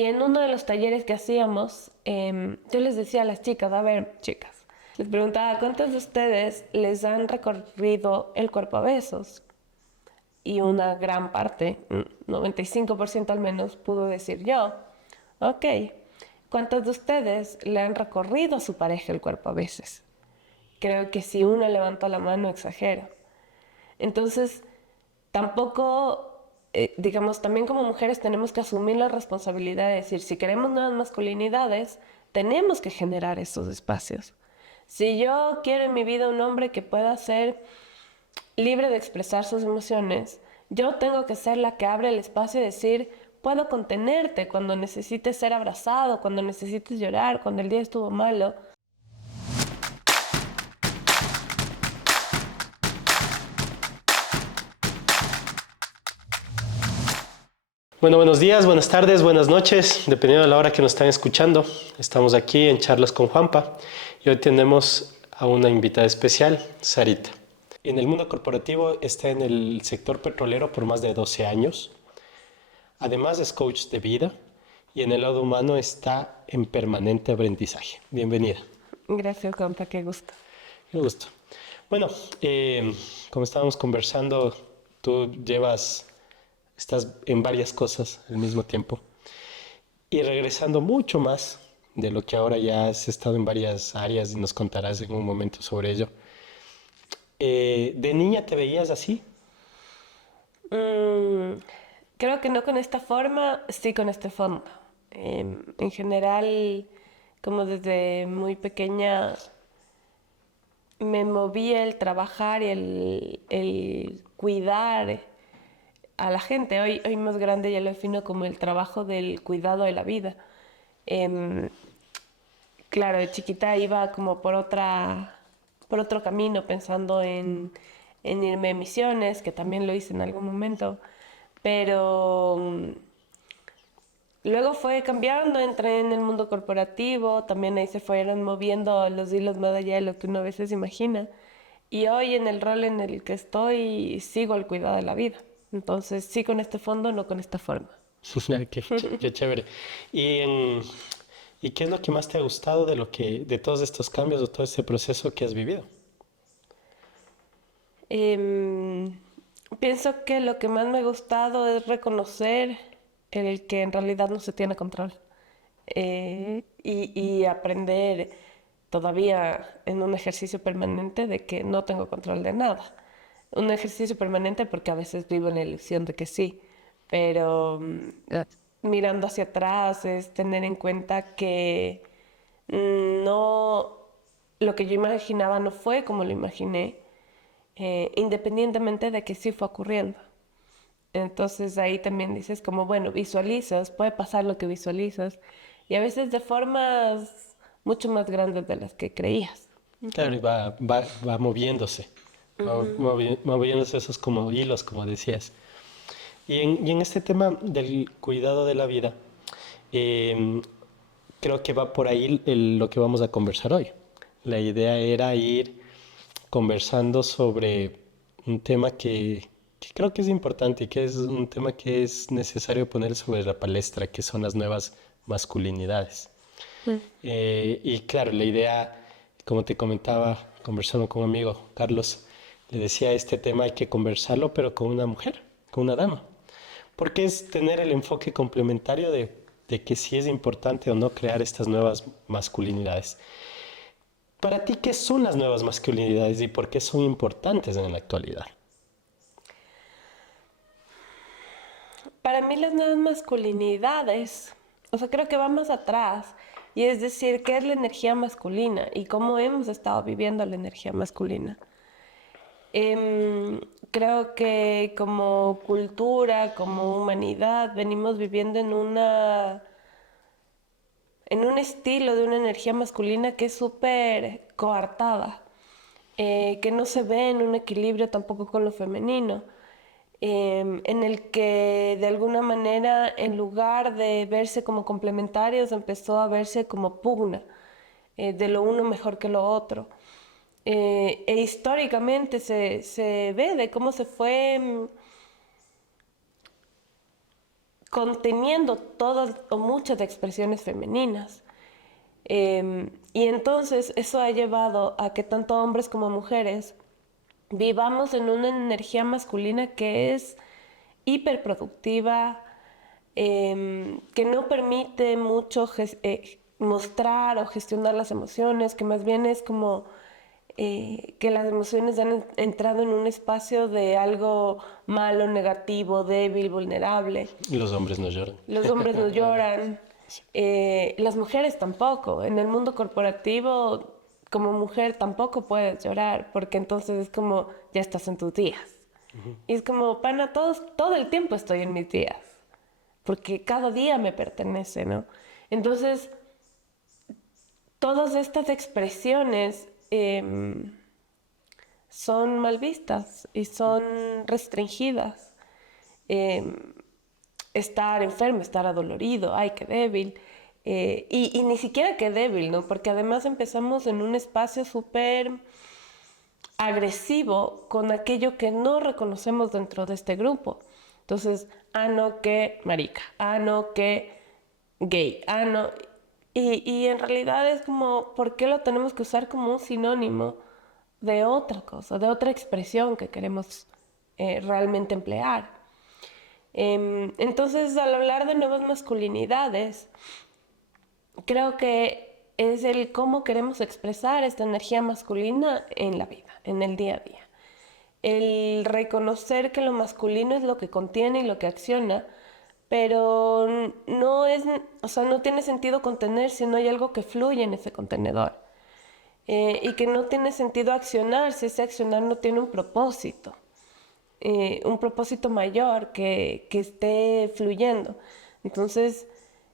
Y en uno de los talleres que hacíamos, yo les decía a las chicas, a ver, chicas, les preguntaba, ¿cuántas de ustedes les han recorrido el cuerpo a besos? Y una gran parte, 95% al menos, pudo decir yo. Ok, ¿cuántos de ustedes le han recorrido a su pareja el cuerpo a veces? Creo que si uno levantó la mano, exagero. Entonces, tampoco, digamos, también como mujeres tenemos que asumir la responsabilidad de decir, si queremos nuevas masculinidades, tenemos que generar esos espacios. Si yo quiero en mi vida un hombre que pueda ser libre de expresar sus emociones, yo tengo que ser la que abre el espacio y decir, puedo contenerte cuando necesites ser abrazado, cuando necesites llorar, cuando el día estuvo malo. Bueno, buenos días, buenas tardes, buenas noches, dependiendo de la hora que nos están escuchando. Estamos aquí en Charlas con Juanpa y hoy tenemos a una invitada especial, Sarita. En el mundo corporativo está en el sector petrolero por más de 12 años. Además es coach de vida y en el lado humano está en permanente aprendizaje. Bienvenida. Gracias, compa, qué gusto. Qué gusto. Bueno, como estábamos conversando, tú estás en varias cosas al mismo tiempo. Y regresando mucho más de lo que ahora ya has estado en varias áreas y nos contarás en un momento sobre ello. ¿De niña te veías así? Mm, Creo que no con esta forma, sí con este fondo. En general, como desde muy pequeña, me movía el trabajar y el cuidar a la gente. Hoy más grande ya lo defino como el trabajo del cuidado de la vida. Em, claro, de chiquita iba como por otro camino, pensando en irme a misiones, que también lo hice en algún momento, pero luego fue cambiando, entré en el mundo corporativo, también ahí se fueron moviendo los hilos más allá de lo que uno a veces imagina. Y hoy en el rol en el que estoy, sigo el cuidado de la vida. Entonces, sí con este fondo, no con esta forma. Qué chévere. ¿Y, en- ¿Y qué es lo que más te ha gustado de todos estos cambios, de todo este proceso que has vivido? Em, Pienso que lo que más me ha gustado es reconocer el que en realidad no se tiene control. Y aprender todavía en un ejercicio permanente de que no tengo control de nada. Un ejercicio permanente porque a veces vivo en la ilusión de que sí, pero mirando hacia atrás es tener en cuenta que no, lo que yo imaginaba no fue como lo imaginé, independientemente de que sí fue ocurriendo. Entonces ahí también dices como, bueno, visualizas, puede pasar lo que visualizas y a veces de formas mucho más grandes de las que creías. Claro, y va moviéndose, moviéndose esos como hilos, como decías. Y en este tema del cuidado de la vida, eh, creo que va por ahí lo que vamos a conversar hoy. La idea era ir conversando sobre un tema que creo que es importante y que es un tema que es necesario poner sobre la palestra, que son las nuevas masculinidades. Mm. Y claro, la idea, como te comentaba, conversando con un amigo, Carlos, le decía, este tema hay que conversarlo, pero con una mujer, con una dama. Porque es tener el enfoque complementario de que si es importante o no crear estas nuevas masculinidades. Para ti, ¿qué son las nuevas masculinidades y por qué son importantes en la actualidad? Para mí las nuevas masculinidades, o sea, creo que va más atrás y es decir, qué es la energía masculina y cómo hemos estado viviendo la energía masculina. Creo que como cultura, como humanidad, venimos viviendo en un estilo de una energía masculina que es súper coartada, que no se ve en un equilibrio tampoco con lo femenino, en el que de alguna manera en lugar de verse como complementarios empezó a verse como pugna, de lo uno mejor que lo otro. E históricamente se ve de cómo se fue conteniendo todas o muchas expresiones femeninas. Y entonces eso ha llevado a que tanto hombres como mujeres vivamos en una energía masculina que es hiperproductiva, que no permite mucho mostrar o gestionar las emociones, que más bien es como que las emociones han entrado en un espacio de algo malo, negativo, débil, vulnerable. Los hombres no lloran. Los hombres no lloran, las mujeres tampoco. En el mundo corporativo, como mujer tampoco puedes llorar, porque entonces es como, ya estás en tus días. Y es como, pana, todo el tiempo estoy en mis días, porque cada día me pertenece, ¿no? Entonces, todas estas expresiones son mal vistas y son restringidas. Estar enfermo, estar adolorido, ay, qué débil. Y ni siquiera qué débil, ¿no? Porque además empezamos en un espacio súper agresivo con aquello que no reconocemos dentro de este grupo. Entonces, no, que marica, no, que gay, no. Y en realidad es como, ¿por qué lo tenemos que usar como un sinónimo de otra cosa, de otra expresión que queremos realmente emplear? Entonces, al hablar de nuevas masculinidades, creo que es el cómo queremos expresar esta energía masculina en la vida, en el día a día. El reconocer que lo masculino es lo que contiene y lo que acciona, pero no es, o sea, no tiene sentido contener si no hay algo que fluye en ese contenedor. Y que no tiene sentido accionar si ese accionar no tiene un propósito mayor que esté fluyendo. Entonces,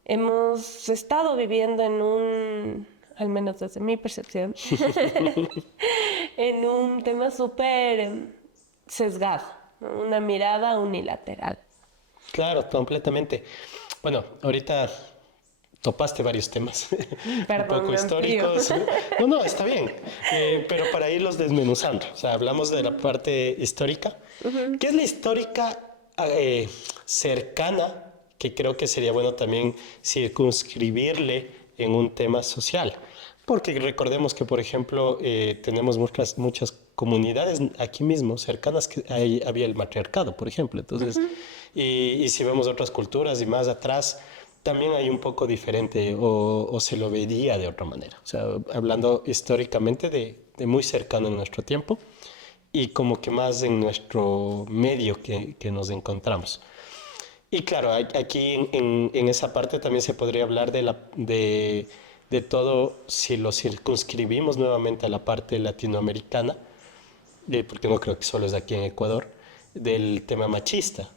hemos estado viviendo en al menos desde mi percepción, en un tema súper sesgado, ¿no? Una mirada unilateral. Claro, completamente. Bueno, ahorita topaste varios temas un Perdón, poco me históricos. No, está bien, pero para irlos desmenuzando. O sea, hablamos de la parte histórica. ¿Qué es la histórica cercana? Que creo que sería bueno también circunscribirle en un tema social. Porque recordemos que, por ejemplo, tenemos muchas comunidades aquí mismo cercanas que ahí había el matriarcado, por ejemplo. Entonces, y si vemos otras culturas y más atrás, también hay un poco diferente o se lo vería de otra manera. O sea, hablando históricamente de muy cercano en nuestro tiempo y como que más en nuestro medio que nos encontramos. Y claro, aquí en esa parte también se podría hablar de todo, si lo circunscribimos nuevamente a la parte latinoamericana, porque no creo que solo es aquí en Ecuador, del tema machista,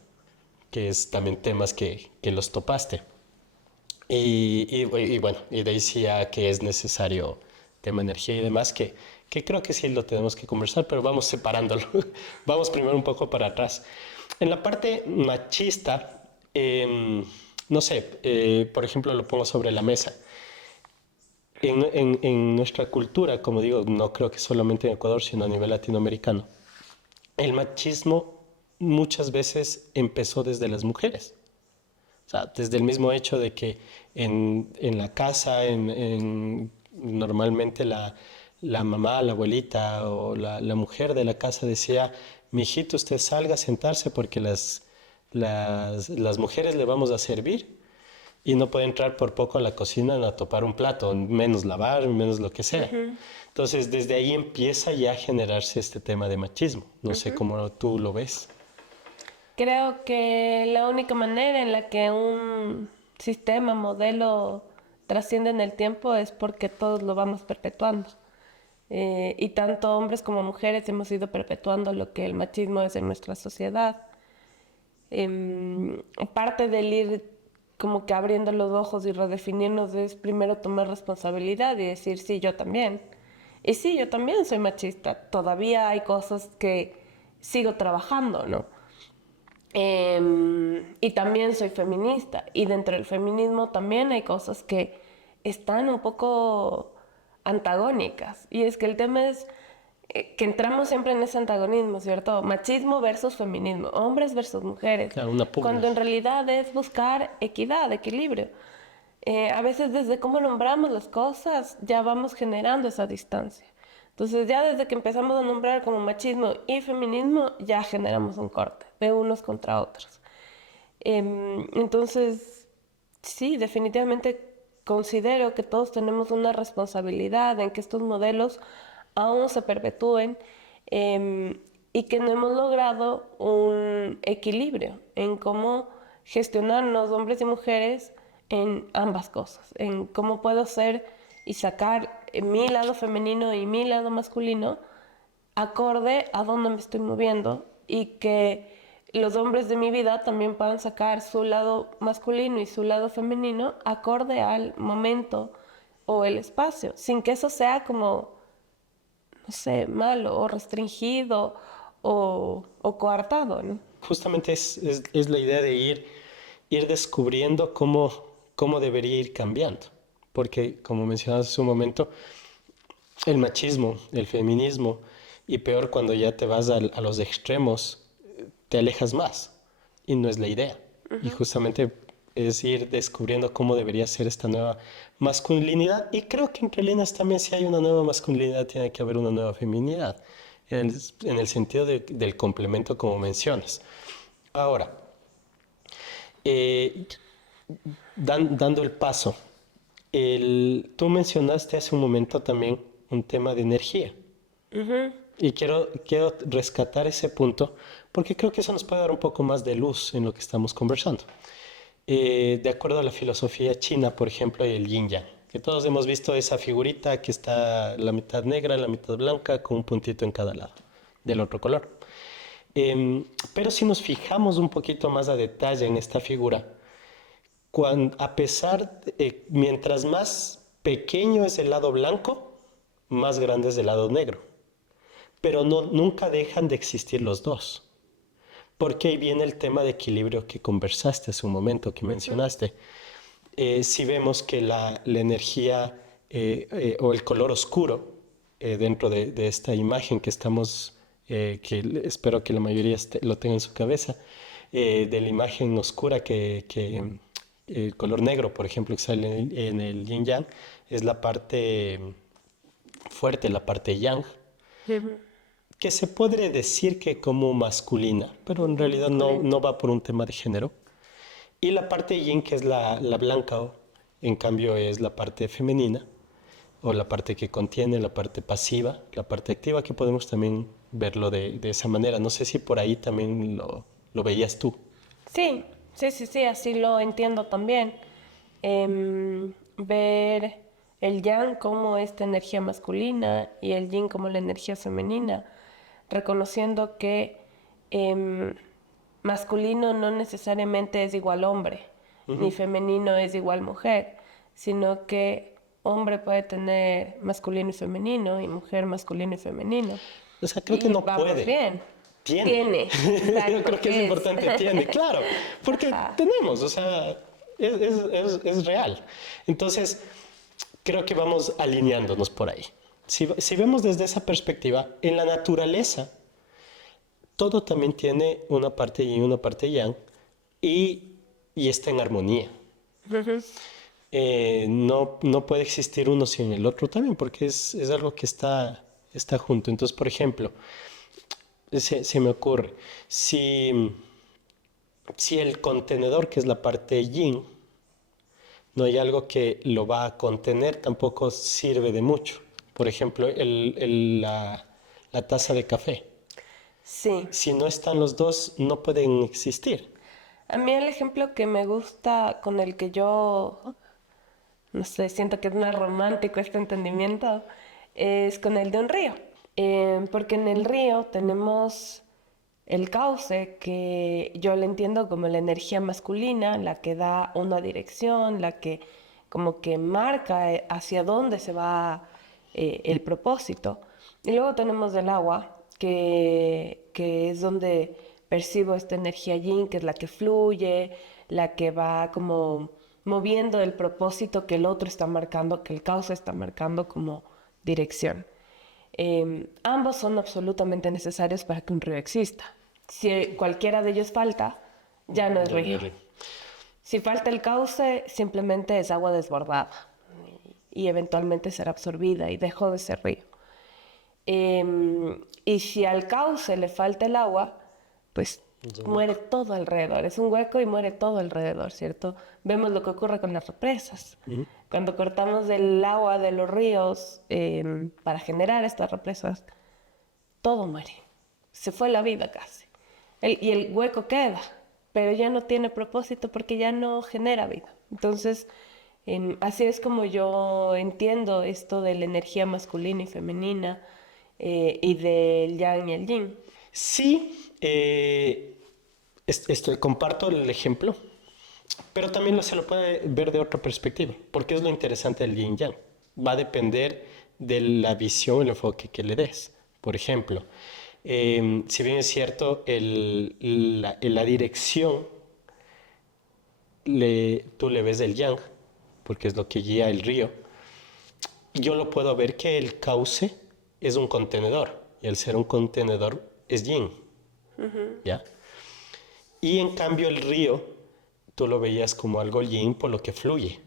que es también temas que los topaste. Y bueno, y de ahí sí a que es necesario tema energía y demás, que creo que sí lo tenemos que conversar, pero vamos separándolo. Vamos primero un poco para atrás. En la parte machista, no sé, por ejemplo, lo pongo sobre la mesa. En nuestra cultura, como digo, no creo que solamente en Ecuador, sino a nivel latinoamericano, el machismo muchas veces empezó desde las mujeres. O sea, desde el mismo hecho de que en la casa, normalmente la mamá, la abuelita o la mujer de la casa decía, mijito, usted salga a sentarse porque las mujeres le vamos a servir y no puede entrar por poco a la cocina a topar un plato, menos lavar, menos lo que sea. Entonces, desde ahí empieza ya a generarse este tema de machismo. No sé cómo tú lo ves. Creo que la única manera en la que un sistema, modelo trasciende en el tiempo es porque todos lo vamos perpetuando. Y tanto hombres como mujeres hemos ido perpetuando lo que el machismo es en nuestra sociedad. Parte del ir como que abriendo los ojos y redefinirnos es primero tomar responsabilidad y decir, sí, yo también. Y sí, yo también soy machista. Todavía hay cosas que sigo trabajando, ¿no? Y también soy feminista. Y dentro del feminismo también hay cosas que están un poco antagónicas. Y es que el tema es que entramos siempre en ese antagonismo, ¿cierto? Machismo versus feminismo, hombres versus mujeres, Claro, una pugna. cuando en realidad es buscar equidad, equilibrio. A veces desde cómo nombramos las cosas ya vamos generando esa distancia. Entonces ya desde que empezamos a nombrar como machismo y feminismo ya generamos un corte de unos contra otros. Entonces, sí, definitivamente considero que todos tenemos una responsabilidad en que estos modelos aún se perpetúen, y que no hemos logrado un equilibrio en cómo gestionarnos hombres y mujeres en ambas cosas, en cómo puedo ser y sacar mi lado femenino y mi lado masculino acorde a dónde me estoy moviendo, y que los hombres de mi vida también puedan sacar su lado masculino y su lado femenino acorde al momento o el espacio, sin que eso sea como, no sé, malo o restringido o coartado, ¿no? Justamente es la idea de ir descubriendo cómo debería ir cambiando. Porque, como mencionabas hace un momento, el machismo, el feminismo, y peor cuando ya te vas a los extremos, te alejas más. Y no es la idea. Y justamente es ir descubriendo cómo debería ser esta nueva masculinidad. Y creo que entre líneas también, si hay una nueva masculinidad, tiene que haber una nueva feminidad. En el sentido del complemento, como mencionas. Ahora, eh, dando el paso, tú mencionaste hace un momento también un tema de energía. Y quiero rescatar ese punto porque creo que eso nos puede dar un poco más de luz en lo que estamos conversando. De acuerdo a la filosofía china, por ejemplo, hay el yin yang, que todos hemos visto esa figurita que está la mitad negra, la mitad blanca, con un puntito en cada lado, del otro color. Pero si nos fijamos un poquito más a detalle en esta figura, mientras más pequeño es el lado blanco, más grande es el lado negro. Pero nunca dejan de existir los dos. Porque ahí viene el tema de equilibrio que conversaste hace un momento, que mencionaste. Si vemos que la energía o el color oscuro dentro de esta imagen que estamos, que espero que la mayoría lo tenga en su cabeza, de la imagen oscura que el color negro, por ejemplo, que sale en el yin yang, es la parte fuerte, la parte yang, que se podría decir que como masculina, pero en realidad no va por un tema de género. Y la parte yin, que es la blanca, en cambio es la parte femenina, o la parte que contiene, la parte pasiva, la parte activa, que podemos también verlo de esa manera. No sé si por ahí también lo veías tú. Sí, sí, así lo entiendo también. Ver el yang como esta energía masculina y el yin como la energía femenina, reconociendo que masculino no necesariamente es igual hombre, ni femenino es igual mujer, sino que hombre puede tener masculino y femenino y mujer masculino y femenino. O sea, creo que Y no vamos puede. bien. Tiene. Exacto, Yo creo que es importante, tiene, claro, porque Ajá. tenemos, o sea, es real. Entonces, creo que vamos alineándonos por ahí. Si vemos desde esa perspectiva, en la naturaleza, todo también tiene una parte yin y una parte yang, y está en armonía. No puede existir uno sin el otro también, porque es algo que está junto. Entonces, por ejemplo, se me ocurre, si el contenedor, que es la parte yin, no hay algo que lo va a contener, tampoco sirve de mucho. Por ejemplo, la taza de café. Sí. Si no están los dos, no pueden existir. A mí el ejemplo que me gusta, con el que yo, no sé, siento que es más romántico este entendimiento, es con el de un río. Porque en el río tenemos el cauce, que yo le entiendo como la energía masculina, la que da una dirección, la que como que marca hacia dónde se va el propósito. Y luego tenemos el agua, que es donde percibo esta energía yin, que es la que fluye, la que va como moviendo el propósito que el otro está marcando, que el cauce está marcando como dirección. Ambos son absolutamente necesarios para que un río exista. Si cualquiera de ellos falta, ya no es río. Si falta el cauce, simplemente es agua desbordada y eventualmente será absorbida y dejó de ser río. Y si al cauce le falta el agua, pues muere todo alrededor. Es un hueco y muere todo alrededor, ¿cierto? Vemos lo que ocurre con las represas. Cuando cortamos el agua de los ríos para generar estas represas, todo muere. Se fue la vida casi. Y el hueco queda, pero ya no tiene propósito porque ya no genera vida. Entonces, así es como yo entiendo esto de la energía masculina y femenina y del yang y el yin. Sí, comparto el ejemplo, pero también se lo puede ver de otra perspectiva, porque es lo interesante del yin yang. Va a depender de la visión, el enfoque que le des. Por ejemplo, si bien es cierto, la dirección tú le ves el yang, porque es lo que guía el río, yo lo puedo ver que el cauce es un contenedor, y al ser un contenedor es yin, ¿ya? Y en cambio el río, tú lo veías como algo yin por lo que fluye.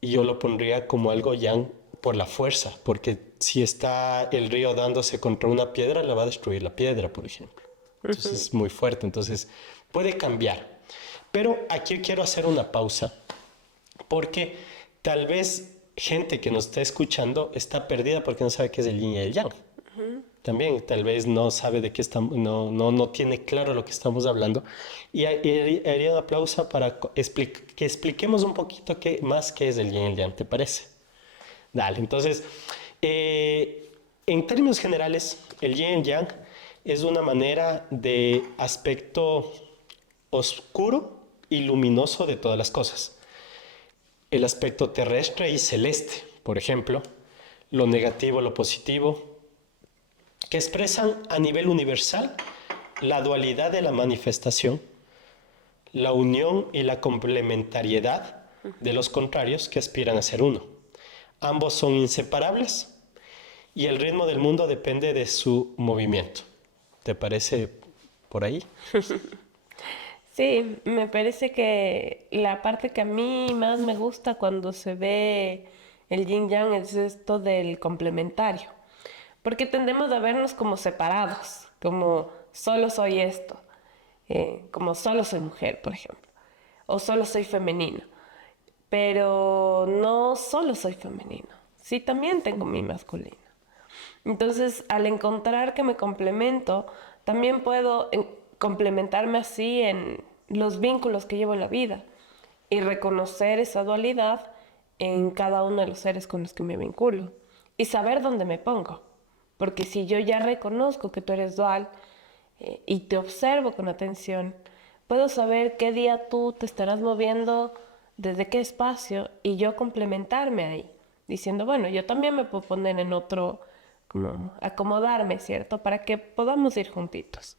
Y yo lo pondría como algo yang por la fuerza, porque si está el río dándose contra una piedra, la va a destruir la piedra, por ejemplo. Entonces es muy fuerte, entonces puede cambiar. Pero aquí quiero hacer una pausa, porque tal vez gente que nos está escuchando está perdida porque no sabe qué es el yin y el yang. También tal vez no sabe de qué estamos, no tiene claro lo que estamos hablando. Y haría una pausa para que expliquemos un poquito más qué es el yin y el yang, ¿te parece? Dale, entonces, en términos generales, el yin y el yang es una manera de aspecto oscuro y luminoso de todas las cosas. El aspecto terrestre y celeste, por ejemplo, lo negativo, lo positivo, que expresan a nivel universal la dualidad de la manifestación, la unión y la complementariedad de los contrarios que aspiran a ser uno. Ambos son inseparables y el ritmo del mundo depende de su movimiento. ¿Te parece por ahí? Sí, me parece que la parte que a mí más me gusta cuando se ve el yin yang es esto del complementario. Porque tendemos a vernos como separados, como solo soy esto, como solo soy mujer, por ejemplo, o solo soy femenino. Pero no solo soy femenino, sí también tengo mi masculino. Entonces, al encontrar que me complemento, también puedo complementarme así en los vínculos que llevo en la vida y reconocer esa dualidad en cada uno de los seres con los que me vinculo y saber dónde me pongo. Porque si yo ya reconozco que tú eres dual y te observo con atención, puedo saber qué día tú te estarás moviendo, desde qué espacio, y yo complementarme ahí, diciendo, bueno, yo también me puedo poner en otro, como acomodarme, ¿cierto? Para que podamos ir juntitos.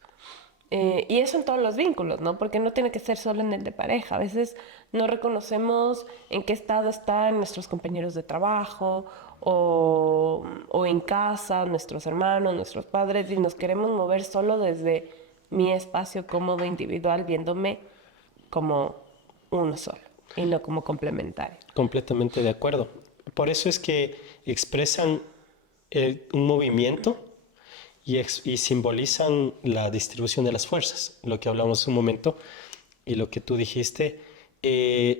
Y eso en todos los vínculos, ¿no? Porque no tiene que ser solo en el de pareja. A veces no reconocemos en qué estado están nuestros compañeros de trabajo o en casa, nuestros hermanos, nuestros padres, y nos queremos mover solo desde mi espacio cómodo individual, viéndome como uno solo y no como complementario. Completamente de acuerdo. Por eso es que expresan un movimiento y simbolizan la distribución de las fuerzas, lo que hablamos un momento y lo que tú dijiste,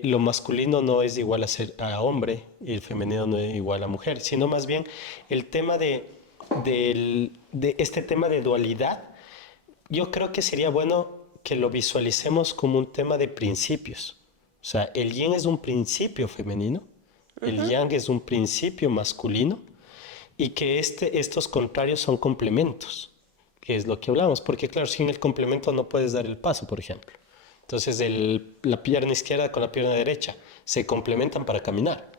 lo masculino no es igual a hombre y el femenino no es igual a mujer, sino más bien el tema de este tema de dualidad, yo creo que sería bueno que lo visualicemos como un tema de principios. O sea, el yin es un principio femenino, el yang es un principio masculino, y que estos contrarios son complementos, que es lo que hablamos, porque claro, sin el complemento no puedes dar el paso, por ejemplo. Entonces la pierna izquierda con la pierna derecha se complementan para caminar.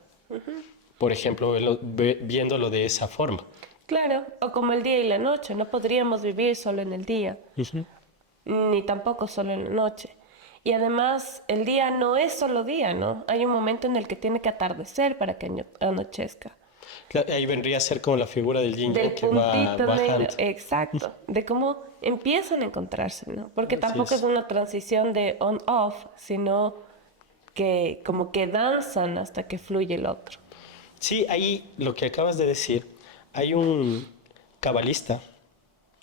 Por ejemplo, viéndolo de esa forma. Claro, o como el día y la noche, no podríamos vivir solo en el día, ni tampoco solo en la noche. Y además, el día no es solo día, ¿no? Hay un momento en el que tiene que atardecer para que anochezca. Ahí vendría a ser como la figura del yin Del yang que va puntito negro, bajando. exacto, de cómo empiezan a encontrarse, ¿no? Porque Así tampoco es es. una transición de on-off, sino que como que danzan hasta que fluye el otro. Sí, ahí lo que acabas de decir, hay un cabalista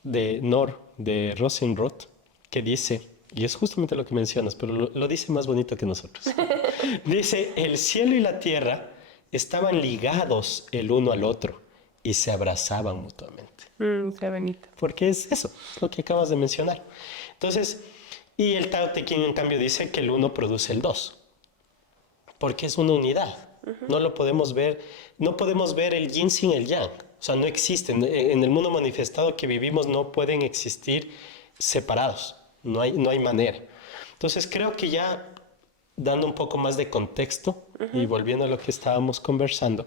de Rosenroth, que dice, y es justamente lo que mencionas, pero lo dice más bonito que nosotros. Dice, el cielo y la tierra estaban ligados el uno al otro y se abrazaban mutuamente. Qué bonito. Porque es eso, lo que acabas de mencionar. Entonces, y el Tao Te Ching en cambio dice que el uno produce el dos, porque es una unidad. No lo podemos ver, no podemos ver el yin sin el yang. O sea, no existen. En el mundo manifestado que vivimos no pueden existir separados. No hay manera. Entonces creo que ya dando un poco más de contexto y volviendo a lo que estábamos conversando,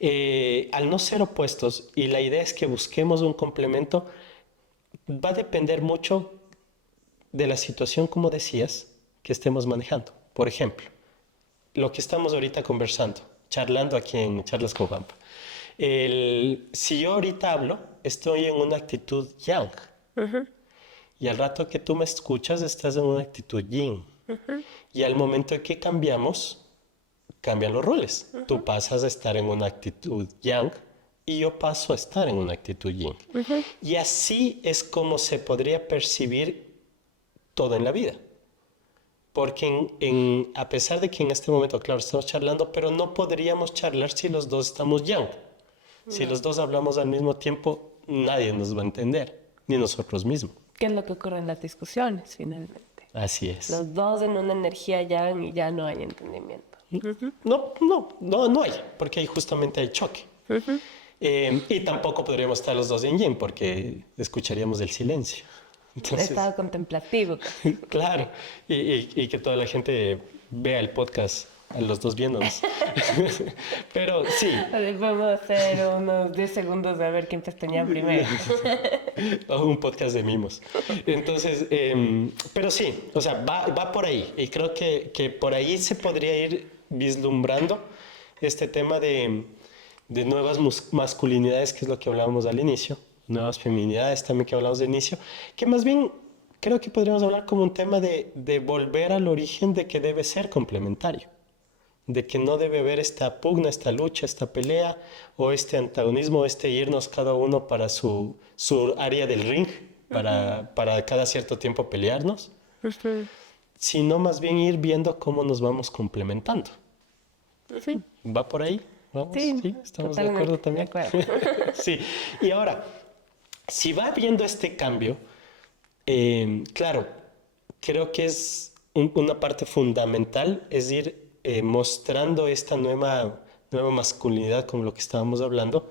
al no ser opuestos, y la idea es que busquemos un complemento, va a depender mucho de la situación, como decías, que estemos manejando. Por ejemplo, lo que estamos ahorita conversando, charlando aquí en Charlas con Juanpa. Si yo ahorita hablo, estoy en una actitud yang. Y al rato que tú me escuchas, estás en una actitud yin. Y al momento en que cambiamos, cambian los roles. Tú pasas a estar en una actitud yang y yo paso a estar en una actitud yin. Y así es como se podría percibir todo en la vida. Porque a pesar de que en este momento, claro, estamos charlando, pero no podríamos charlar si los dos estamos yang. Si los dos hablamos al mismo tiempo, nadie nos va a entender, ni nosotros mismos. ¿Qué es lo que ocurre en las discusiones finalmente? Así es. Los dos en una energía yang y ya no hay entendimiento. No hay, porque ahí justamente hay choque. Y tampoco podríamos estar los dos en yin, porque escucharíamos el silencio. Entonces, Estado contemplativo. claro, y que toda la gente vea el podcast a los dos viéndonos. Pero sí, Podemos hacer unos 10 segundos de ver quién pestañea primero. un podcast de mimos. Entonces, pero sí, o sea, va por ahí. Y creo que por ahí se podría ir vislumbrando este tema de nuevas masculinidades, que es lo que hablábamos al inicio, nuevas feminidades también que hablamos al inicio, que más bien creo que podríamos hablar como un tema de volver al origen de que debe ser complementario, de que no debe haber esta pugna, esta lucha, esta pelea o este antagonismo, este irnos cada uno para su área del ring, para cada cierto tiempo pelearnos, sino más bien ir viendo cómo nos vamos complementando. Sí. ¿Va por ahí? ¿Vamos? Sí, estamos de acuerdo también. De acuerdo. Sí, y ahora, si va habiendo este cambio, claro, creo que es una parte fundamental, es ir mostrando esta nueva masculinidad, como lo que estábamos hablando,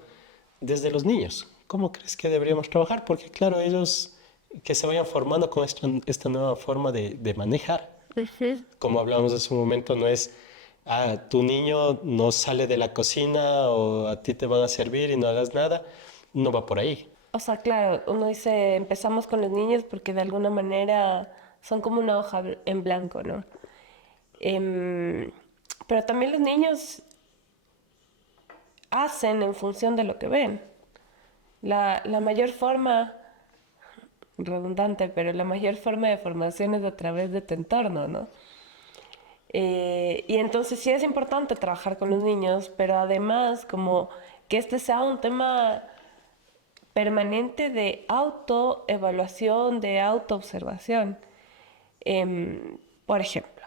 desde los niños. ¿Cómo crees que deberíamos trabajar? Porque claro, ellos que se vayan formando con esta nueva forma de manejar. Como hablábamos hace un momento, no es, tu niño no sale de la cocina o a ti te van a servir y no hagas nada. No va por ahí. O sea, claro, uno dice, empezamos con los niños porque de alguna manera son como una hoja en blanco, ¿no? Pero también los niños hacen en función de lo que ven. La mayor forma, redundante, pero la mayor forma de formación es a través de tu entorno, ¿no? Y entonces sí es importante trabajar con los niños, pero además como que este sea un tema permanente de autoevaluación, de autoobservación. Por ejemplo,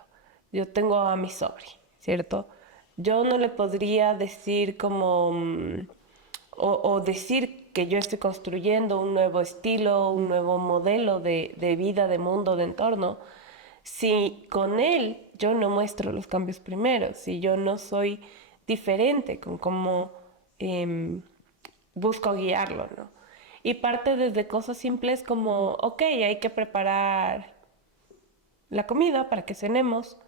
yo tengo a mi sobri, ¿cierto? Yo no le podría decir como, o decir que yo estoy construyendo un nuevo estilo, un nuevo modelo de vida, de mundo, de entorno, si con él yo no muestro los cambios primero, si yo no soy diferente con cómo busco guiarlo, ¿no? Y parte desde cosas simples como, ok, hay que preparar la comida para que cenemos,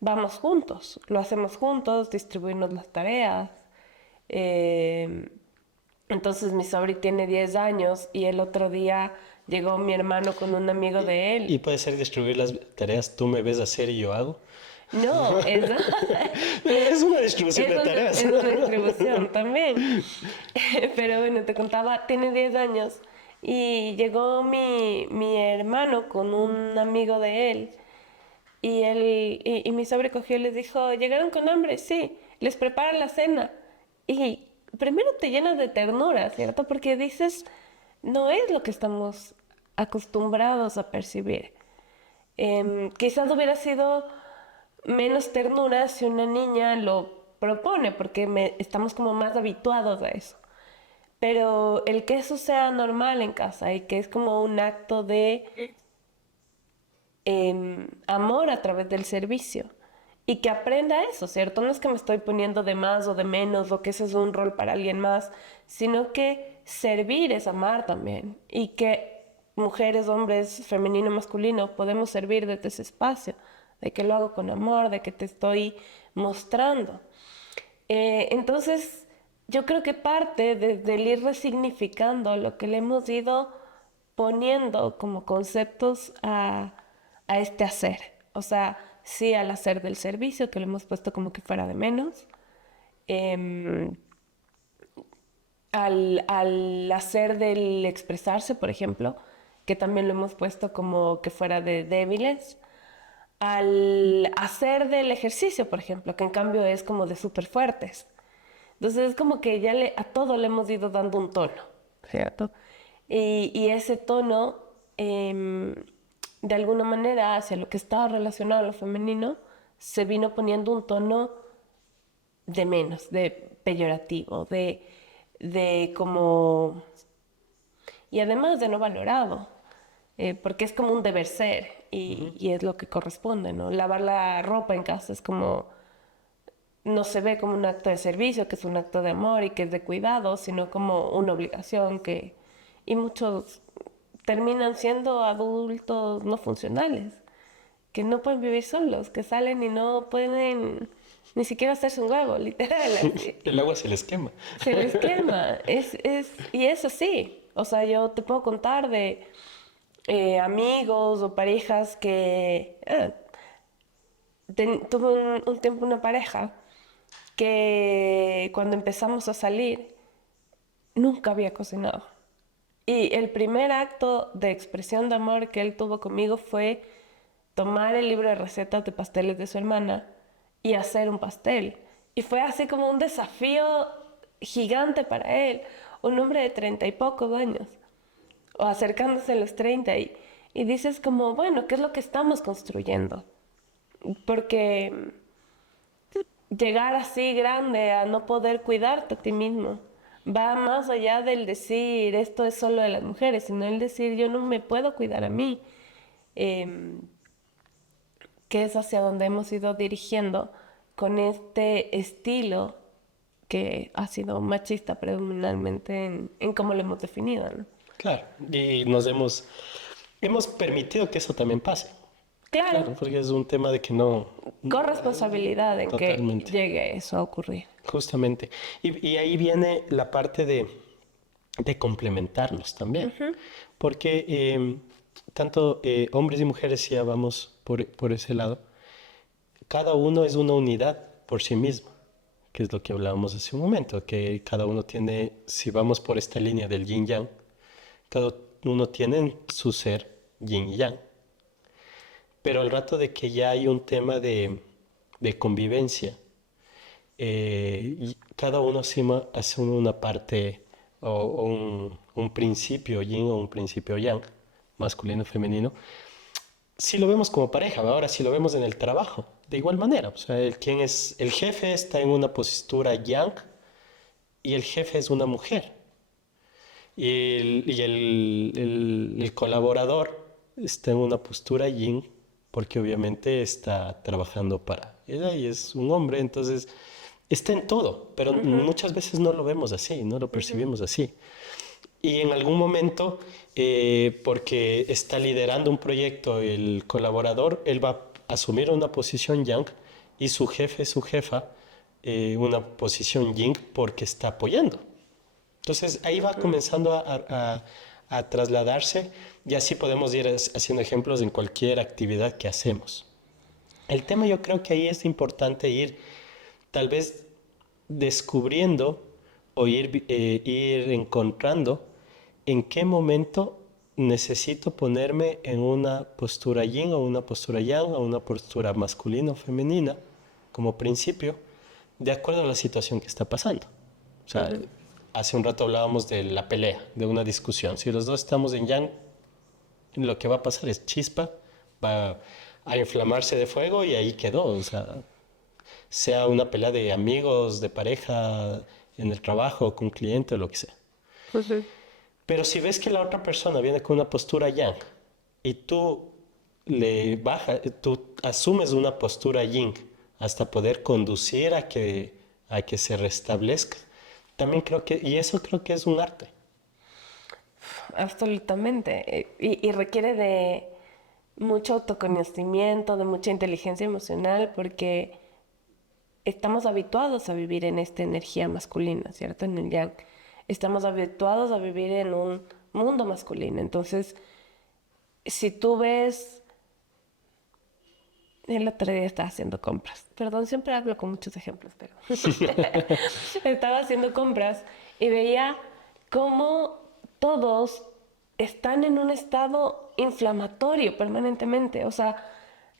vamos juntos, lo hacemos juntos, distribuirnos las tareas. Entonces mi sobri tiene 10 años y el otro día llegó mi hermano con un amigo de él. Y puede ser distribuir las tareas, tú me ves hacer y yo hago. No, Es una distribución de tareas. es una distribución también. Pero bueno, te contaba, tiene 10 años y llegó mi hermano con un amigo de él y mi sobre cogió y les dijo, ¿llegaron con hambre? Sí, les preparan la cena. Y primero te llenas de ternura, ¿cierto? Porque dices, no es lo que estamos acostumbrados a percibir. Quizás hubiera sido menos ternura si una niña lo propone, porque estamos como más habituados a eso. Pero el que eso sea normal en casa y que es como un acto de amor a través del servicio y que aprenda eso, ¿cierto? No es que me estoy poniendo de más o de menos o que ese es un rol para alguien más, sino que servir es amar también y que mujeres, hombres, femenino, masculino, podemos servir desde ese espacio, de que lo hago con amor, de que te estoy mostrando. Entonces, yo creo que parte del ir resignificando lo que le hemos ido poniendo como conceptos a este hacer. O sea, sí al hacer del servicio, que lo hemos puesto como que fuera de menos. em, al hacer del expresarse, por ejemplo, que también lo hemos puesto como que fuera de débiles. Al hacer del ejercicio, por ejemplo, que en cambio es como de súper fuertes. Entonces es como que a todo le hemos ido dando un tono, ¿cierto? Y ese tono, de alguna manera, hacia lo que estaba relacionado a lo femenino, se vino poniendo un tono de menos, de peyorativo, de como... Y además de no valorado, porque es como un deber ser y es lo que corresponde, ¿no? Lavar la ropa en casa es como no se ve como un acto de servicio, que es un acto de amor y que es de cuidado, sino como una obligación que... Y muchos terminan siendo adultos no funcionales, que no pueden vivir solos, que salen y no pueden ni siquiera hacerse un huevo, literal. Así. El agua se les quema. Se les quema. Y es así. O sea, yo te puedo contar de amigos o parejas que... tuve un tiempo una pareja que cuando empezamos a salir nunca había cocinado. Y el primer acto de expresión de amor que él tuvo conmigo fue tomar el libro de recetas de pasteles de su hermana y hacer un pastel. Y fue así como un desafío gigante para él, un hombre de 30 y pocos años, o acercándose a los 30 y dices como, bueno, ¿qué es lo que estamos construyendo? Porque llegar así grande a no poder cuidarte a ti mismo va más allá del decir esto es solo de las mujeres, sino el decir yo no me puedo cuidar a mí, em, que es hacia donde hemos ido dirigiendo con este estilo que ha sido machista predominantemente en cómo lo hemos definido, ¿no? Claro, y hemos permitido que eso también pase. Claro, Claro, porque es un tema de que no, corresponsabilidad en que totalmente, llegue eso a ocurrir. justamente. Y ahí viene la parte de complementarlos también, porque tanto hombres y mujeres, si ya vamos por ese lado, cada uno es una unidad por sí mismo, que es lo que hablábamos hace un momento, que cada uno tiene, si vamos por esta línea del yin yang, cada uno tiene su ser yin y yang. Pero al rato de que ya hay un tema de convivencia, y cada uno asume una parte o un principio yin o un principio yang, masculino y femenino, si lo vemos como pareja, ahora si lo vemos en el trabajo, de igual manera, o sea, el jefe está en una postura yang y el jefe es una mujer. Y el colaborador está en una postura yin porque obviamente está trabajando para ella y es un hombre, entonces está en todo, pero muchas veces no lo vemos así, no lo percibimos así. Y en algún momento, porque está liderando un proyecto el colaborador, él va a asumir una posición yang y su jefe, su jefa, una posición yin porque está apoyando. Entonces ahí va comenzando a trasladarse y así podemos ir haciendo ejemplos en cualquier actividad que hacemos. El tema yo creo que ahí es importante ir tal vez descubriendo o ir encontrando en qué momento necesito ponerme en una postura yin o una postura yang o una postura masculina o femenina como principio, de acuerdo a la situación que está pasando. O sea, hace un rato hablábamos de la pelea, de una discusión. Si los dos estamos en yang, lo que va a pasar es chispa, va a inflamarse de fuego y ahí quedó. O sea una pelea de amigos, de pareja, en el trabajo, con un cliente o lo que sea. Ujú. Pero si ves que la otra persona viene con una postura yang y tú tú asumes una postura yin hasta poder conducir a que se restablezca, también creo que, y eso creo que es un arte. Absolutamente. Y requiere de mucho autoconocimiento, de mucha inteligencia emocional, porque estamos habituados a vivir en esta energía masculina, ¿cierto? En el yang. Estamos habituados a vivir en un mundo masculino. Entonces, si tú ves, el otro día estaba haciendo compras. Perdón, siempre hablo con muchos ejemplos, pero estaba haciendo compras y veía cómo todos están en un estado inflamatorio permanentemente. O sea,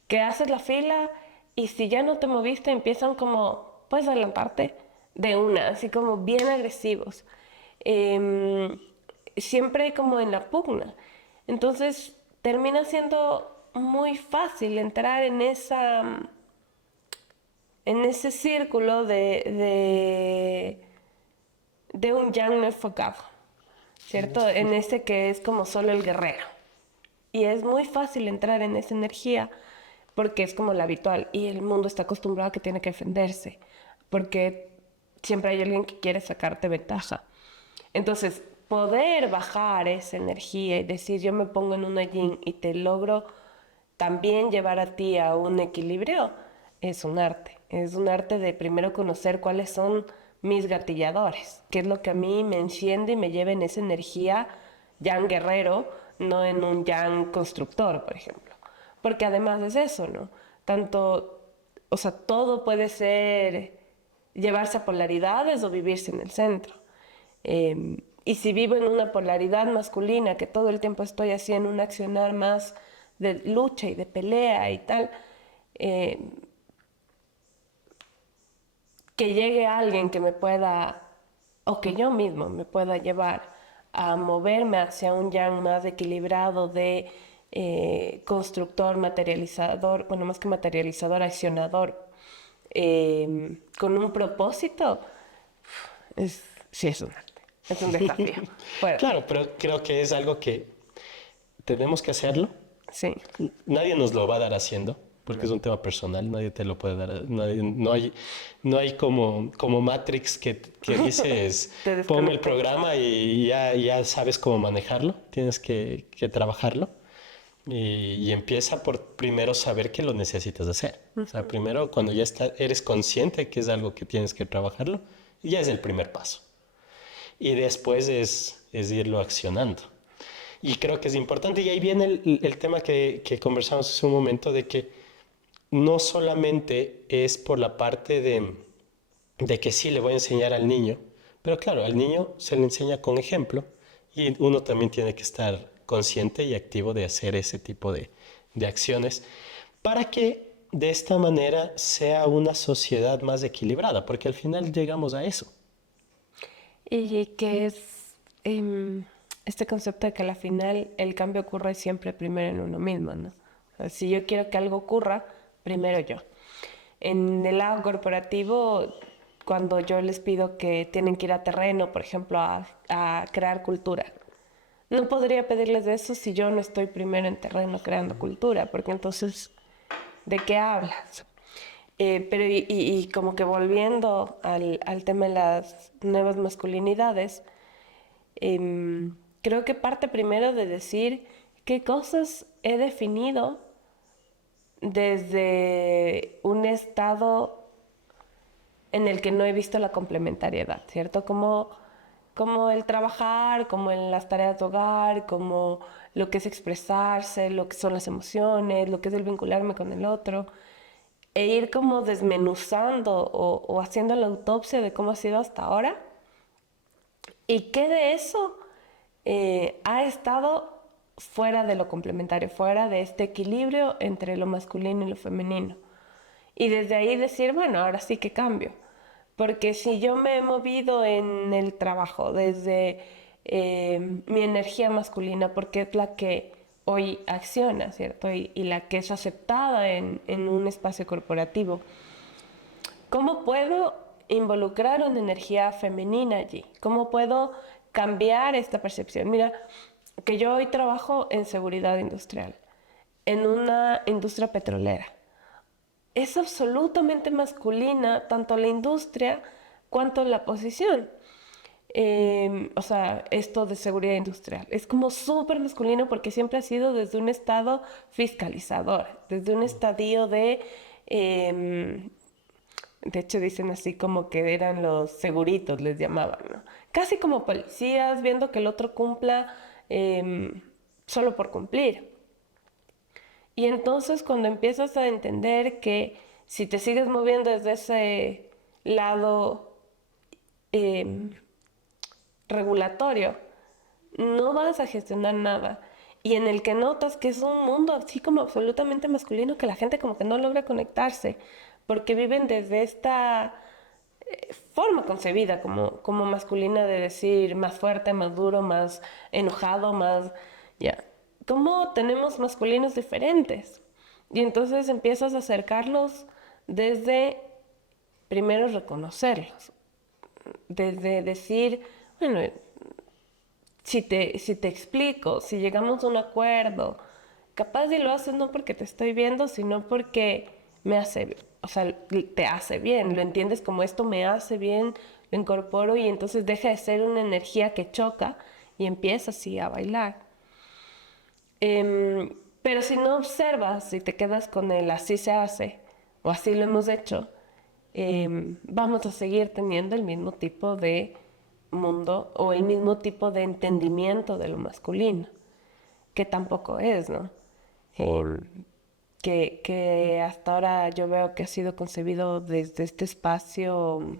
que haces la fila y si ya no te moviste, empiezan como, puedes adelantarte de una, así como bien agresivos. Em, Siempre como en la pugna. Entonces termina siendo muy fácil entrar en ese círculo de un yang no enfocado, ¿cierto? En ese que es como solo el guerrero. Y es muy fácil entrar en esa energía porque es como la habitual y el mundo está acostumbrado a que tiene que defenderse, porque siempre hay alguien que quiere sacarte ventaja. Entonces, poder bajar esa energía y decir yo me pongo en una yin y te logro también llevar a ti a un equilibrio, es un arte. Es un arte de primero conocer cuáles son mis gatilladores, qué es lo que a mí me enciende y me lleva en esa energía yang guerrero, no en un yang constructor, por ejemplo. Porque además es eso, ¿no? Tanto, o sea, todo puede ser llevarse a polaridades o vivirse en el centro. Y si vivo en una polaridad masculina, que todo el tiempo estoy haciendo un accionar más de lucha y de pelea y tal, eh, que llegue alguien que me pueda, o que yo mismo me pueda llevar a moverme hacia un yang más equilibrado de constructor, materializador, bueno, más que materializador, accionador, con un propósito, sí es un arte, es un desafío fuerte. Claro, pero creo que es algo que tenemos que hacerlo. Sí, Nadie nos lo va a dar haciendo, porque es un tema personal, nadie te lo puede dar. No hay como Matrix que dices, te ponme el desconecté. programa y ya sabes cómo manejarlo, tienes que trabajarlo. Y empieza por primero saber que lo necesitas hacer. O sea, primero cuando eres consciente que es algo que tienes que trabajarlo, ya es el primer paso. Y después es irlo accionando. Y creo que es importante, y ahí viene el tema que conversamos hace un momento, de que no solamente es por la parte de que sí le voy a enseñar al niño, pero claro, al niño se le enseña con ejemplo y uno también tiene que estar consciente y activo de hacer ese tipo de acciones para que de esta manera sea una sociedad más equilibrada, porque al final llegamos a eso. Y que es este concepto de que al final el cambio ocurre siempre primero en uno mismo, ¿no? O sea, si yo quiero que algo ocurra, primero yo. En el lado corporativo, cuando yo les pido que tienen que ir a terreno, por ejemplo, a crear cultura, no podría pedirles de eso si yo no estoy primero en terreno creando cultura, porque entonces, ¿de qué hablas? Pero y como que volviendo al tema de las nuevas masculinidades, creo que parte primero de decir qué cosas he definido desde un estado en el que no he visto la complementariedad, ¿cierto? Como el trabajar, como en las tareas de hogar, como lo que es expresarse, lo que son las emociones, lo que es el vincularme con el otro. e ir como desmenuzando o haciendo la autopsia de cómo ha sido hasta ahora y qué de eso ha estado fuera de lo complementario, fuera de este equilibrio entre lo masculino y lo femenino. Y desde ahí decir, bueno, ahora sí que cambio. Porque si yo me he movido en el trabajo desde mi energía masculina, porque es la que hoy acciona, ¿cierto? Y la que es aceptada en un espacio corporativo, ¿cómo puedo involucrar una energía femenina allí? ¿Cómo puedo cambiar esta percepción? Mira, que yo hoy trabajo en seguridad industrial, en una industria petrolera. Es absolutamente masculina tanto la industria cuanto la posición. O sea, esto de seguridad industrial. Es como súper masculino porque siempre ha sido desde un estado fiscalizador, desde un estadio de hecho dicen así como que eran los seguritos, les llamaban, ¿no? Casi como policías, viendo que el otro cumpla solo por cumplir. Y entonces cuando empiezas a entender que si te sigues moviendo desde ese lado eh, regulatorio, no vas a gestionar nada. Y en el que notas que es un mundo así como absolutamente masculino que la gente como que no logra conectarse, porque viven desde esta forma concebida como masculina de decir más fuerte, más duro, más enojado, más... Ya. ¿Cómo tenemos masculinos diferentes? Y entonces empiezas a acercarlos desde, primero, reconocerlos, desde decir, bueno, si te explico, si llegamos a un acuerdo, capaz y lo haces no porque te estoy viendo, sino porque me hace, o sea, te hace bien, lo entiendes como esto me hace bien, lo incorporo y entonces deja de ser una energía que choca y empieza así a bailar. Pero si no observas, si te quedas con el así se hace o así lo hemos hecho, vamos a seguir teniendo el mismo tipo de mundo o el mismo tipo de entendimiento de lo masculino, que tampoco es, ¿no? Que hasta ahora yo veo que ha sido concebido desde este espacio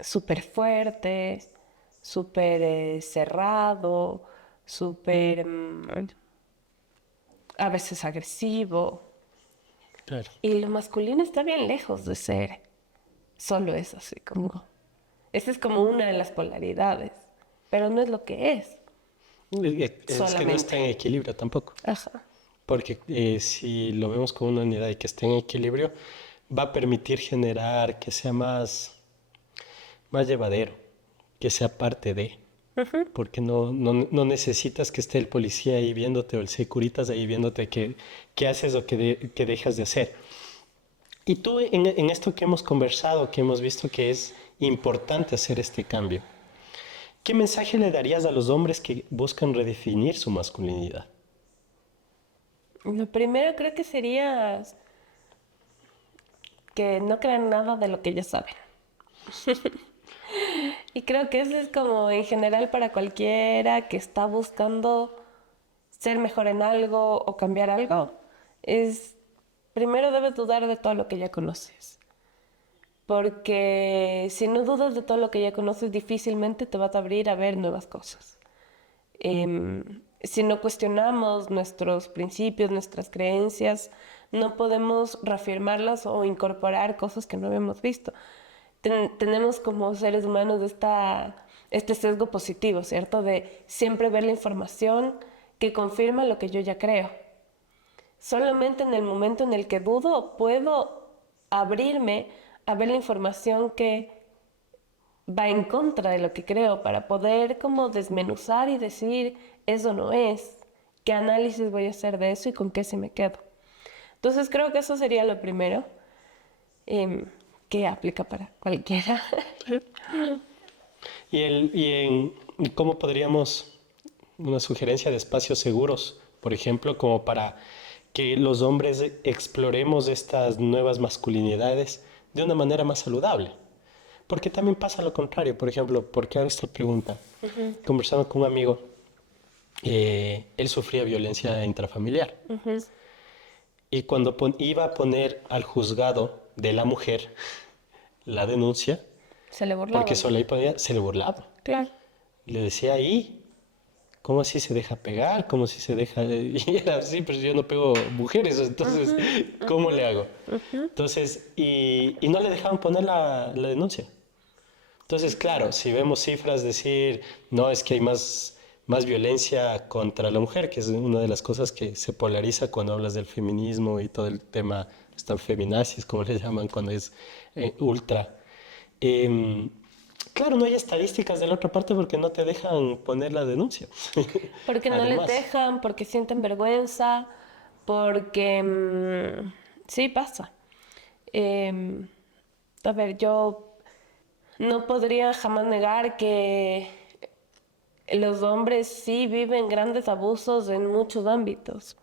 súper fuerte, súper cerrado, súper a veces agresivo. Claro. Y lo masculino está bien lejos de ser solo eso, así como... Esa es como una de las polaridades, pero no es lo que es Es que no está en solamente. equilibrio tampoco. Ajá. Porque si lo vemos como una unidad y que esté en equilibrio, va a permitir generar que sea más llevadero, que sea parte de. Porque no necesitas que esté el policía ahí viéndote o el securitas ahí viéndote qué haces o qué dejas de hacer. Y tú en esto que hemos conversado, que hemos visto que es importante hacer este cambio, ¿qué mensaje le darías a los hombres que buscan redefinir su masculinidad? Lo primero creo que sería que no crean nada de lo que ya saben. Y creo que eso es como en general para cualquiera que está buscando ser mejor en algo o cambiar algo. Es primero debes dudar de todo lo que ya conoces. Porque si no dudas de todo lo que ya conoces, difícilmente te vas a abrir a ver nuevas cosas. Si no cuestionamos nuestros principios, nuestras creencias, no podemos reafirmarlas o incorporar cosas que no habíamos visto. Tenemos como seres humanos este sesgo positivo, ¿cierto? De siempre ver la información que confirma lo que yo ya creo. Solamente en el momento en el que dudo puedo abrirme a ver la información que va en contra de lo que creo para poder como desmenuzar y decir eso no es, qué análisis voy a hacer de eso y con qué se me quedo. Entonces creo que eso sería lo primero, que aplica para cualquiera. ¿Y cómo podríamos, una sugerencia de espacios seguros, por ejemplo, como para que los hombres exploremos estas nuevas masculinidades de una manera más saludable? Porque también pasa lo contrario. Por ejemplo, ¿por qué hago esta pregunta? Conversando con un amigo, él sufría violencia intrafamiliar. Y cuando iba a poner al juzgado de la mujer la denuncia, Se le porque burlaban. solo ahí podía, se le burlaba. Claro. Y le decía ahí, ¿cómo así se deja pegar? ¿Cómo así se deja...? Y era así, pero yo no pego mujeres, entonces, ¿cómo le hago? Entonces, y no le dejaban poner la denuncia. Entonces, claro, si vemos cifras, decir, no, es que hay más violencia contra la mujer, que es una de las cosas que se polariza cuando hablas del feminismo y todo el tema, están feminazis, como le llaman, cuando es ultra. Em, claro, no hay estadísticas de la otra parte porque no te dejan poner la denuncia. Porque no les Además, dejan, porque sienten vergüenza, porque sí pasa. Em, a ver, yo no podría jamás negar que los hombres sí viven grandes abusos en muchos ámbitos.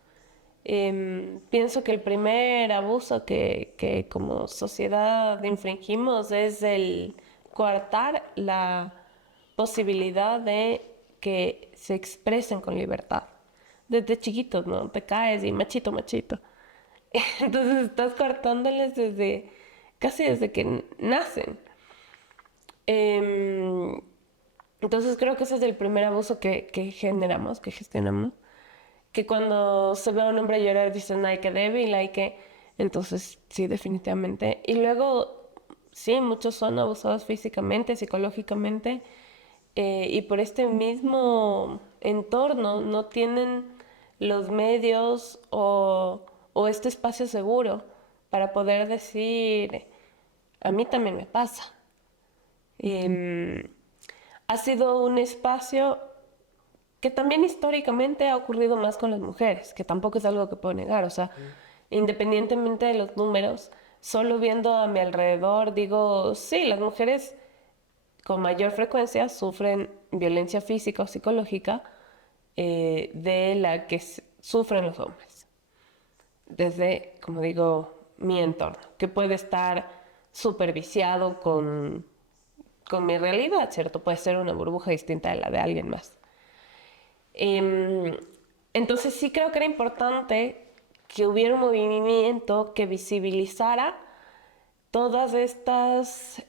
Pienso que el primer abuso que como sociedad infringimos es el coartar la posibilidad de que se expresen con libertad. Desde chiquitos, ¿no? Te caes y machito, machito. Entonces estás coartándoles casi desde que nacen. Em, entonces creo que ese es el primer abuso que generamos, que gestionamos. Que cuando se ve a un hombre llorar dicen, ay, qué débil, ay, que... Entonces, sí, definitivamente. Y luego, sí, muchos son abusados físicamente, psicológicamente, y por este mismo entorno no tienen los medios o este espacio seguro para poder decir, a mí también me pasa. Em, ha sido un espacio que también históricamente ha ocurrido más con las mujeres, que tampoco es algo que puedo negar, o sea, independientemente de los números, solo viendo a mi alrededor, digo, sí, las mujeres con mayor frecuencia sufren violencia física o psicológica de la que sufren los hombres, desde, como digo, mi entorno, que puede estar superviciado con mi realidad, ¿cierto? Puede ser una burbuja distinta de la de alguien más. Em, entonces sí creo que era importante que hubiera un movimiento que visibilizara todas estas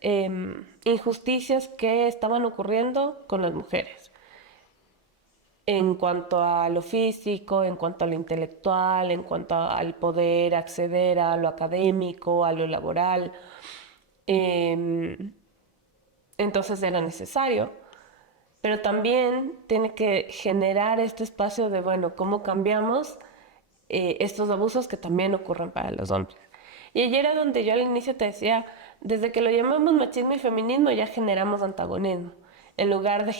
injusticias que estaban ocurriendo con las mujeres. En cuanto a lo físico, en cuanto a lo intelectual, en cuanto al poder acceder a lo académico, a lo laboral. Em, entonces era necesario. Pero también tiene que generar este espacio de, bueno, cómo cambiamos estos abusos que también ocurren para los hombres. Y ayer era donde yo al inicio te decía, desde que lo llamamos machismo y feminismo ya generamos antagonismo, en lugar de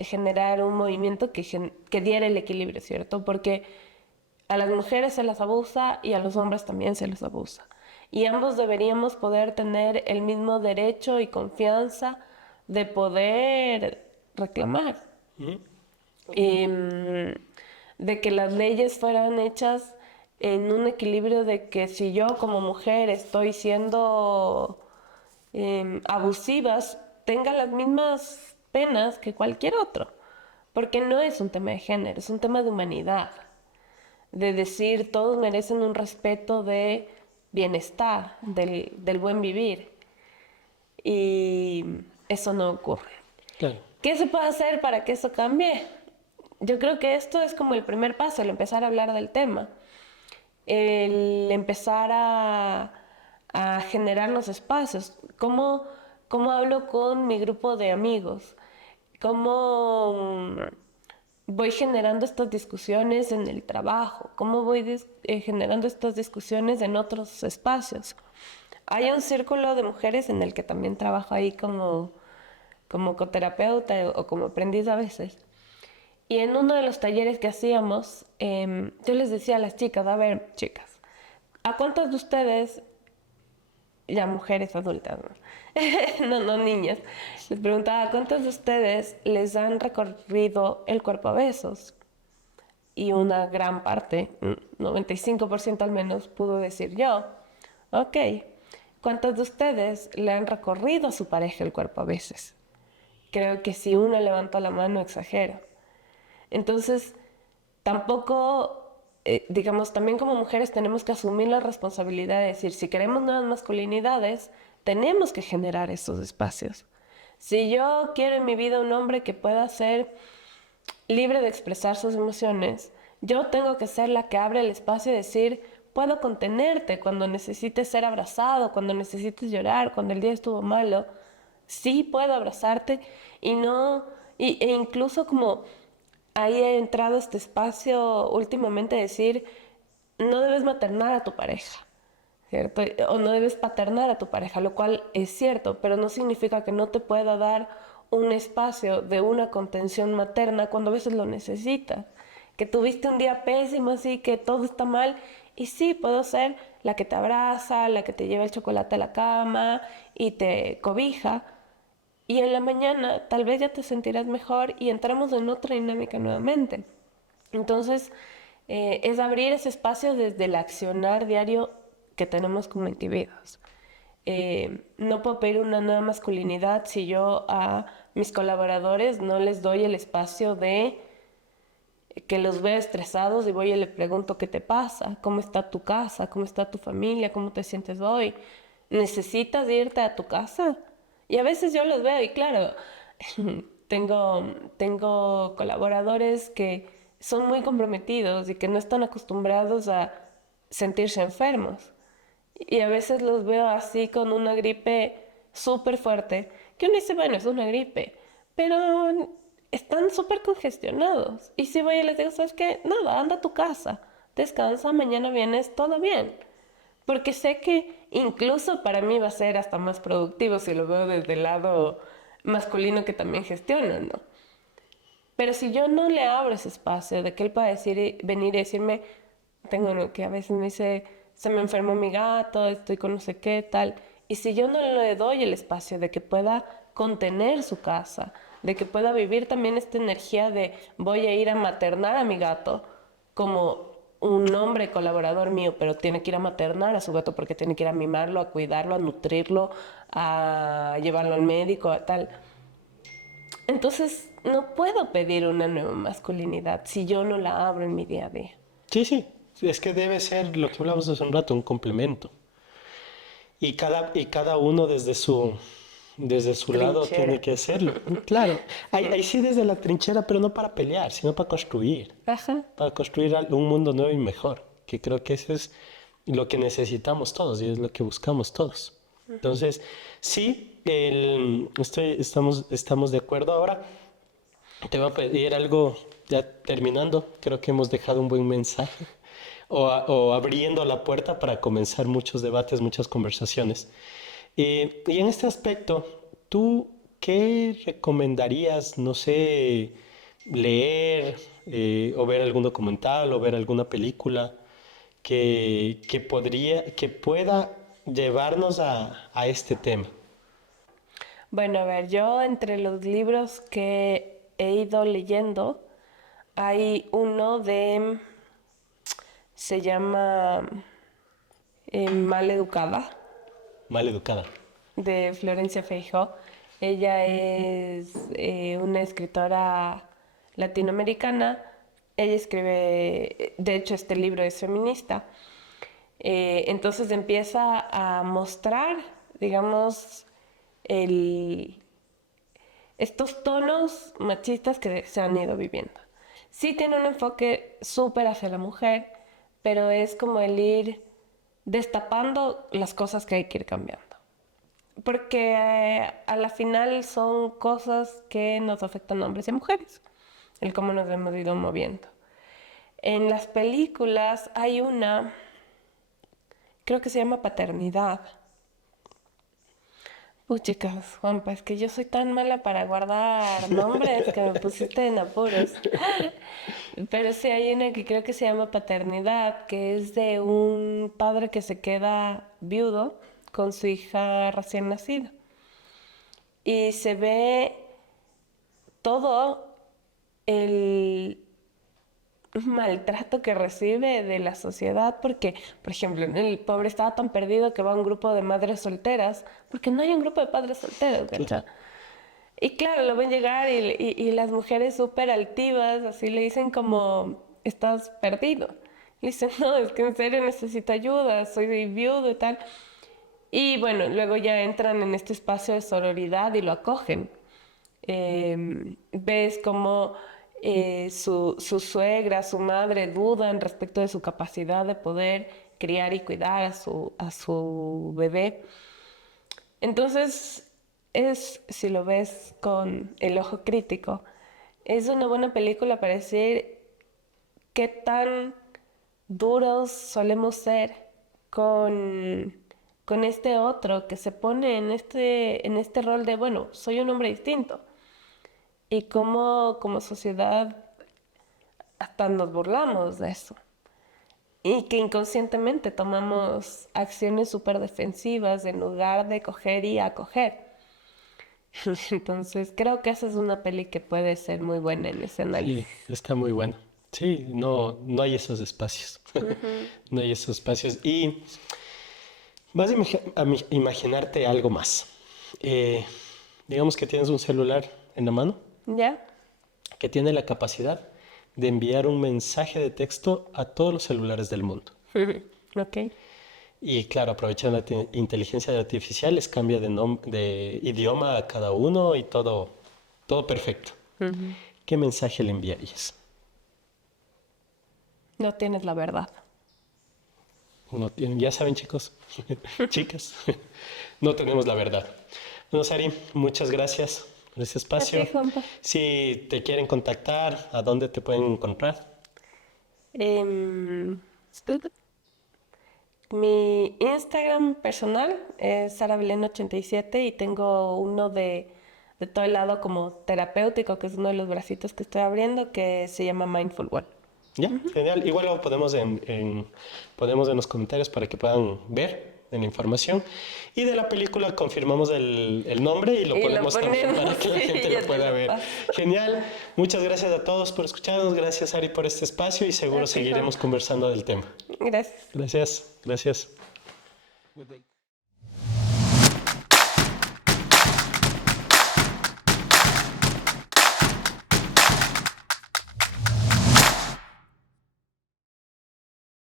generar un movimiento que diera el equilibrio, ¿cierto? Porque a las mujeres se las abusa y a los hombres también se les abusa. Y ambos deberíamos poder tener el mismo derecho y confianza de poder reclamar. Em, de que las leyes fueran hechas en un equilibrio de que si yo como mujer estoy siendo abusivas, tenga las mismas penas que cualquier otro. Porque no es un tema de género, es un tema de humanidad de decir todos merecen un respeto de bienestar, del buen vivir. Y eso no ocurre. claro. ¿Qué se puede hacer para que eso cambie? Yo creo que esto es como el primer paso, el empezar a hablar del tema, el empezar a generar los espacios. ¿Cómo hablo con mi grupo de amigos? ¿Cómo voy generando estas discusiones en el trabajo? ¿Cómo voy generando estas discusiones en otros espacios? Hay un círculo de mujeres en el que también trabajo ahí como coterapeuta o como aprendiz a veces. Y en uno de los talleres que hacíamos, yo les decía a las chicas, a ver, chicas, ¿a cuántas de ustedes, ya mujeres adultas, no niñas, les preguntaba, ¿a cuántas de ustedes les han recorrido el cuerpo a besos? Y una gran parte, 95% al menos, pudo decir yo, ok, ¿cuántas de ustedes le han recorrido a su pareja el cuerpo a veces? Creo que si uno levantó la mano, exagero. Entonces, tampoco digamos, también como mujeres tenemos que asumir la responsabilidad de decir, si queremos nuevas masculinidades, tenemos que generar esos espacios. Si yo quiero en mi vida un hombre que pueda ser libre de expresar sus emociones, yo tengo que ser la que abre el espacio y decir, puedo contenerte cuando necesites ser abrazado, cuando necesites llorar, cuando el día estuvo malo. Sí puedo abrazarte y no, e incluso como ahí he entrado este espacio últimamente de decir, no debes maternar a tu pareja, ¿cierto? O no debes paternar a tu pareja, lo cual es cierto, pero no significa que no te pueda dar un espacio de una contención materna cuando a veces lo necesitas. Que tuviste un día pésimo, así que todo está mal, y sí, puedo ser la que te abraza, la que te lleva el chocolate a la cama y te cobija, y en la mañana tal vez ya te sentirás mejor y entramos en otra dinámica nuevamente. Entonces, es abrir ese espacio desde el accionar diario que tenemos como individuos. No puedo pedir una nueva masculinidad si yo a mis colaboradores no les doy el espacio de que los veo estresados y voy y le pregunto qué te pasa, cómo está tu casa, cómo está tu familia, cómo te sientes hoy. ¿Necesitas irte a tu casa? Y a veces yo los veo y claro, tengo colaboradores que son muy comprometidos y que no están acostumbrados a sentirse enfermos. Y a veces los veo así con una gripe súper fuerte, que uno dice, bueno, es una gripe, pero están súper congestionados. Y si voy y les digo, ¿sabes qué? Nada, anda a tu casa, descansa, mañana vienes, todo bien. Porque sé que incluso para mí va a ser hasta más productivo si lo veo desde el lado masculino que también gestiona, ¿no? Pero si yo no le abro ese espacio de que él pueda decir, venir y decirme, tengo uno que a veces me dice, se me enfermó mi gato, estoy con no sé qué, tal. Y si yo no le doy el espacio de que pueda contener su casa, de que pueda vivir también esta energía de voy a ir a maternar a mi gato como un hombre colaborador mío, pero tiene que ir a maternar a su gato porque tiene que ir a mimarlo, a cuidarlo, a nutrirlo, a llevarlo al médico, a tal. Entonces, no puedo pedir una nueva masculinidad si yo no la abro en mi día a día. Sí, sí, es que debe ser lo que hablamos hace un rato, un complemento. Y cada uno desde su lado Trinchera. tiene que hacerlo. Claro, ahí sí desde la trinchera, pero no para pelear, sino Ajá. para construir un mundo nuevo y mejor, que creo que eso es lo que necesitamos todos y es lo que buscamos todos. Entonces, sí, estamos de acuerdo. Ahora te voy a pedir algo, ya terminando, creo que hemos dejado un buen mensaje o abriendo la puerta para comenzar muchos debates, muchas conversaciones. Y en este aspecto, ¿tú qué recomendarías, no sé, leer o ver algún documental o ver alguna película que pueda llevarnos a este tema? Bueno, a ver, yo entre los libros que he ido leyendo, hay uno se llama Mal Educada, Mal educada. de Florencia Feijó. Ella es una escritora latinoamericana. Ella escribe, de hecho, este libro es feminista. Entonces empieza a mostrar, digamos, el, estos tonos machistas que se han ido viviendo. Sí tiene un enfoque súper hacia la mujer, pero es como el ir destapando las cosas que hay que ir cambiando. Porque a la final son cosas que nos afectan a hombres y a mujeres, el cómo nos hemos ido moviendo. En las películas hay una, creo que se llama Paternidad. Chicas, Juanpa, es que yo soy tan mala para guardar nombres que me pusiste en apuros. Pero sí hay una que creo que se llama Paternidad, que es de un padre que se queda viudo con su hija recién nacida. Y se ve todo el maltrato que recibe de la sociedad porque, por ejemplo, el pobre estaba tan perdido que va a un grupo de madres solteras porque no hay un grupo de padres solteros, ¿cachai? Y claro, lo ven llegar y las mujeres súper altivas, así le dicen como, estás perdido. Le dice, no, es que en serio necesito ayuda, soy viudo y tal. Y bueno, luego ya entran en este espacio de sororidad y lo acogen. Ves cómo su suegra, su madre dudan respecto de su capacidad de poder criar y cuidar a su bebé. Entonces, si lo ves con el ojo crítico, es una buena película para decir qué tan duros solemos ser con, con este otro que se pone en este rol de, bueno, soy un hombre distinto. Y cómo como sociedad hasta nos burlamos de eso. Y que inconscientemente tomamos acciones súper defensivas en lugar de coger y acoger. Entonces creo que esa es una peli que puede ser muy buena en ese Sí, análisis. está muy bueno. Sí, no hay esos espacios. No hay esos espacios. Y vas a imaginarte algo más. Eh, digamos que tienes un celular en la mano ¿Ya? que tiene la capacidad de enviar un mensaje de texto a todos los celulares del mundo. Ok. Y claro, aprovechando la inteligencia artificial, les cambia de idioma a cada uno y todo perfecto. ¿Qué mensaje le enviarías? No tienes la verdad. Ya saben, chicos, chicas, no tenemos la verdad. Bueno, Sari, muchas gracias por este A ti, espacio. Juanpa. Si te quieren contactar, ¿a dónde te pueden encontrar? Em, Mi Instagram personal es sarabelén87 y tengo uno de todo el lado como terapéutico, que es uno de los bracitos que estoy abriendo, que se llama Mindful One. Ya, genial. Igual lo ponemos en los comentarios para que puedan ver en la información. Y de la película confirmamos el nombre y lo Y lo ponemos también ponemos, para que la sí, gente ya lo te pueda lo ver. paso. Genial. Muchas gracias a todos por escucharnos. Gracias, Ari, por este espacio y seguro A ti, seguiremos Juanpa. conversando del tema. Gracias. Gracias. Gracias.